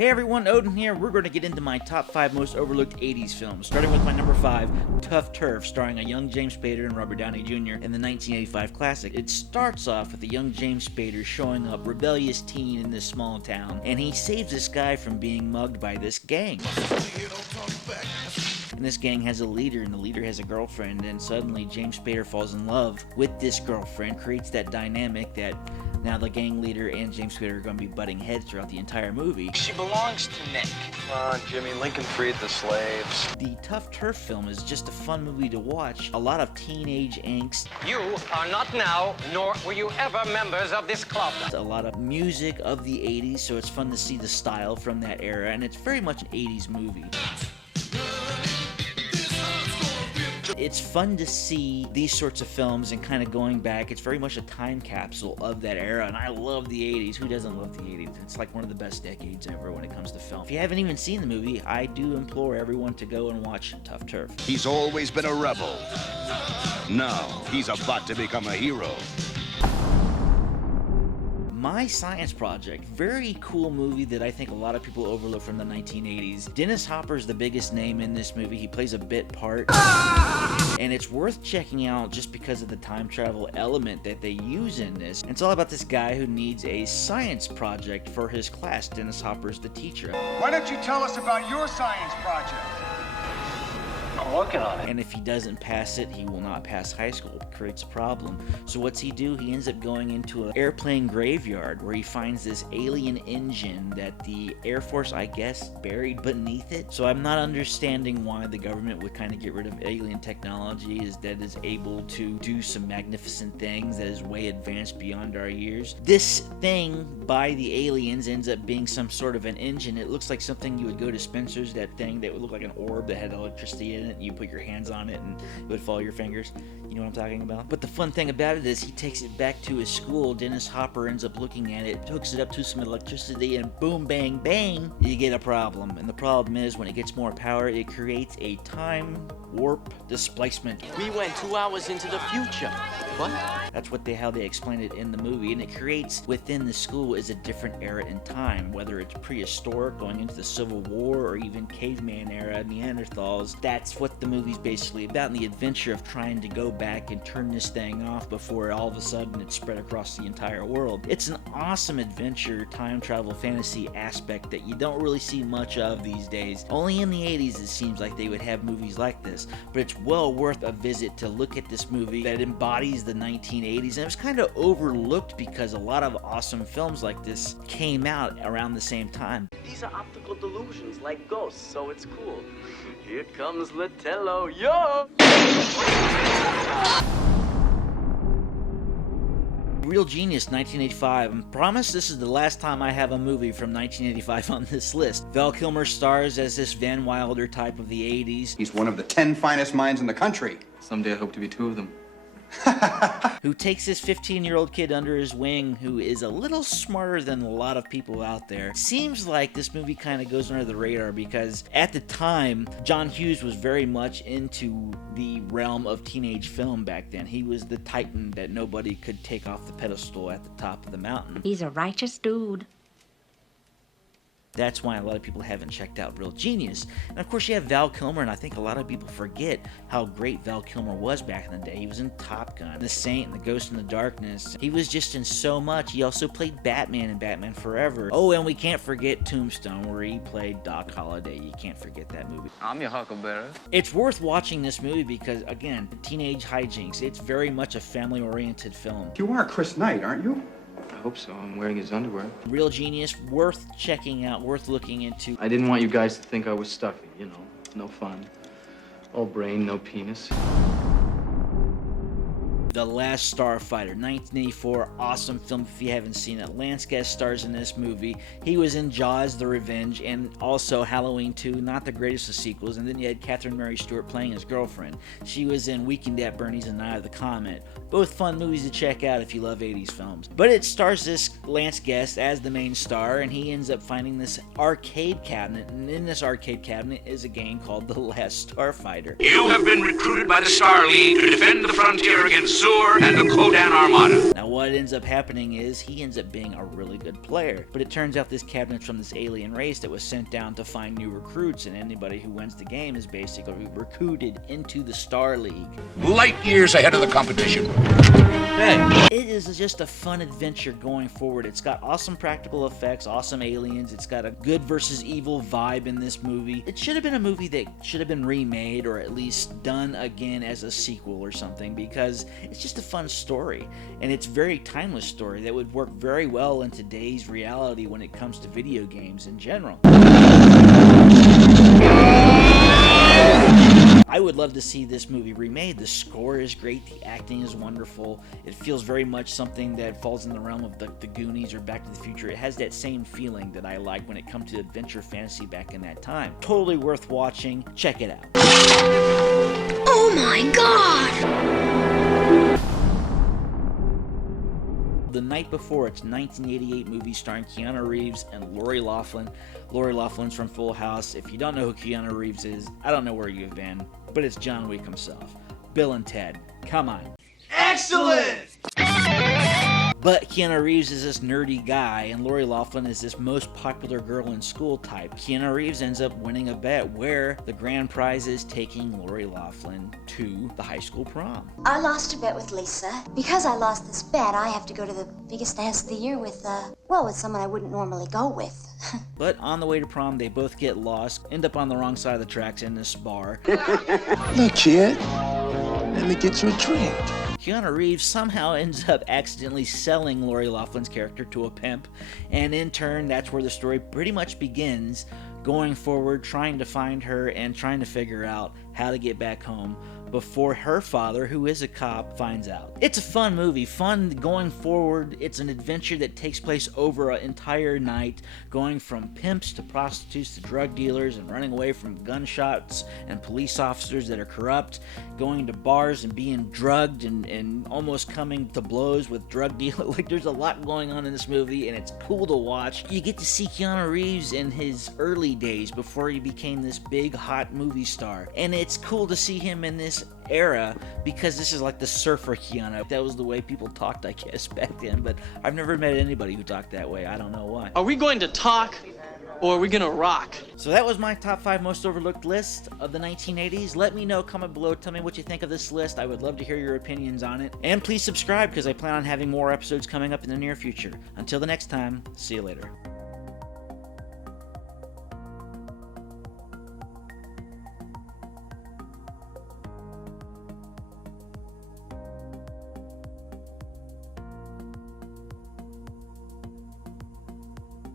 Hey everyone, Odin here. We're going to get into my top 5 most overlooked 80s films, starting with my number 5, Tough Turf, starring a young James Spader and Robert Downey Jr. in the 1985 classic. It starts off with a young James Spader showing up, rebellious teen in this small town, and he saves this guy from being mugged by this gang. And this gang has a leader, and the leader has a girlfriend, and suddenly James Spader falls in love with this girlfriend, creates that dynamic that now the gang leader and James Spader are going to be butting heads throughout the entire movie. She belongs to Nick. Come on, Jimmy, Lincoln freed the slaves. The Tough Turf film is just a fun movie to watch. A lot of teenage angst. You are not now, nor were you ever members of this club. A lot of music of the 80s, so it's fun to see the style from that era, and it's very much an 80s movie. It's fun to see these sorts of films and kind of going back. It's very much a time capsule of that era, and I love the 80s. Who doesn't love the 80s? It's like one of the best decades ever when it comes to film. If you haven't even seen the movie, I do implore everyone to go and watch Tough Turf. He's always been a rebel. Now, he's about to become a hero. My Science Project, very cool movie that I think a lot of people overlook from the 1980s. Dennis Hopper's the biggest name in this movie. He plays a bit part. And it's worth checking out just because of the time travel element that they use in this. And it's all about this guy who needs a science project for his class. Dennis Hopper's the teacher. Why don't you tell us about your science project? I'm working on it. And if he doesn't pass it, he will not pass high school. It creates a problem. So what's he do? He ends up going into an airplane graveyard where he finds this alien engine that the Air Force, I guess, buried beneath it. So I'm not understanding why the government would kind of get rid of alien technology that is able to do some magnificent things that is way advanced beyond our years. This thing by the aliens ends up being some sort of an engine. It looks like something you would go to Spencer's, that thing that would look like an orb that had electricity in it. You put your hands on it and it would follow your fingers. You know what I'm talking about? But the fun thing about it is he takes it back to his school. Dennis Hopper ends up looking at it, hooks it up to some electricity, and boom, bang, bang, you get a problem. And the problem is when it gets more power, it creates a time warp displacement. We went 2 hours into the future. What? That's how they explain it in the movie, and it creates within the school is a different era in time, whether it's prehistoric, going into the Civil War, or even caveman era, Neanderthals. That's what the movie's basically about, and the adventure of trying to go back and turn this thing off before all of a sudden it's spread across the entire world. It's an awesome adventure, time travel, fantasy aspect that you don't really see much of these days. Only in the 80s it seems like they would have movies like this, but it's well worth a visit to look at this movie that embodies the 1980s, and it was kind of overlooked because a lot of awesome films like this came out around the same time. These are optical delusions like ghosts, so it's cool. Here comes Latello, yo! Real Genius, 1985. I promise this is the last time I have a movie from 1985 on this list. Val Kilmer stars as this Van Wilder type of the 80s. He's one of the 10 finest minds in the country. Someday I hope to be 2 of them. Who takes this 15-year-old kid under his wing who is a little smarter than a lot of people out there. Seems like this movie kind of goes under the radar because at the time, John Hughes was very much into the realm of teenage film back then. He was the titan that nobody could take off the pedestal at the top of the mountain. He's a righteous dude. That's why a lot of people haven't checked out Real Genius. And of course you have Val Kilmer, and I think a lot of people forget how great Val Kilmer was back in the day. He was in Top Gun, The Saint, and The Ghost in the Darkness. He was just in so much. He also played Batman in Batman Forever. Oh, and we can't forget Tombstone, where he played Doc Holliday. You can't forget that movie. I'm your huckleberry. It's worth watching this movie because, again, teenage hijinks. It's very much a family-oriented film. You are Chris Knight, aren't you? I hope so. I'm wearing his underwear. Real Genius, worth checking out, worth looking into. I didn't want you guys to think I was stuffy, you know. No fun. All brain, no penis. The Last Starfighter, 1984, awesome film if you haven't seen it. Lance Guest stars in this movie. He was in Jaws, The Revenge, and also Halloween 2, not the greatest of sequels. And then you had Catherine Mary Stewart playing his girlfriend. She was in Weekend at Bernie's and Night of the Comet. Both fun movies to check out if you love 80s films. But it stars this Lance Guest as the main star, and he ends up finding this arcade cabinet, and in this arcade cabinet is a game called The Last Starfighter. You have been recruited by the Star League to defend the frontier against Zur and the Kodan Armada. Now what ends up happening is he ends up being a really good player. But it turns out this cabinet's from this alien race that was sent down to find new recruits, and anybody who wins the game is basically recruited into the Star League. Light years ahead of the competition. It is just a fun adventure going forward. It's got awesome practical effects, awesome aliens. It's got a good versus evil vibe in this movie. It should have been a movie that should have been remade or at least done again as a sequel or something, because it's just a fun story, and it's a very timeless story that would work very well in today's reality when it comes to video games in general. I would love to see this movie remade. The score is great, the acting is wonderful. It feels very much something that falls in the realm of the Goonies or Back to the Future. It has that same feeling that I like when it comes to adventure fantasy back in that time. Totally worth watching. Check it out. Oh my god! The Night Before, it's a 1988 movie starring Keanu Reeves and Lori Loughlin. Lori Loughlin's from Full House. If you don't know who Keanu Reeves is, I don't know where you've been, but it's John Wick himself. Bill and Ted. Come on. Excellent! But Keanu Reeves is this nerdy guy, and Lori Loughlin is this most popular girl in school type. Keanu Reeves ends up winning a bet where the grand prize is taking Lori Loughlin to the high school prom. I lost a bet with Lisa. Because I lost this bet, I have to go to the biggest dance of the year with someone I wouldn't normally go with. But on the way to prom, they both get lost, end up on the wrong side of the tracks in this bar. Look, kid, let me get you a drink. Keanu Reeves somehow ends up accidentally selling Lori Loughlin's character to a pimp, and in turn, that's where the story pretty much begins, going forward, trying to find her and trying to figure out how to get back home before her father, who is a cop, finds out. It's a fun movie, fun going forward. It's an adventure that takes place over an entire night, going from pimps to prostitutes to drug dealers and running away from gunshots and police officers that are corrupt, going to bars and being drugged and almost coming to blows with drug dealers. Like, there's a lot going on in this movie, and it's cool to watch. You get to see Keanu Reeves in his early days before he became this big hot movie star, and it's cool to see him in this era because this is like the surfer Keanu. That was the way people talked, I guess, back then, but I've never met anybody who talked that way. I don't know why. Are we going to talk or are we gonna rock? So that was my top 5 most overlooked list of the 1980s. Let me know, comment below, tell me what you think of this list. I would love to hear your opinions on it. And please subscribe because I plan on having more episodes coming up in the near future. Until the next time, see you later.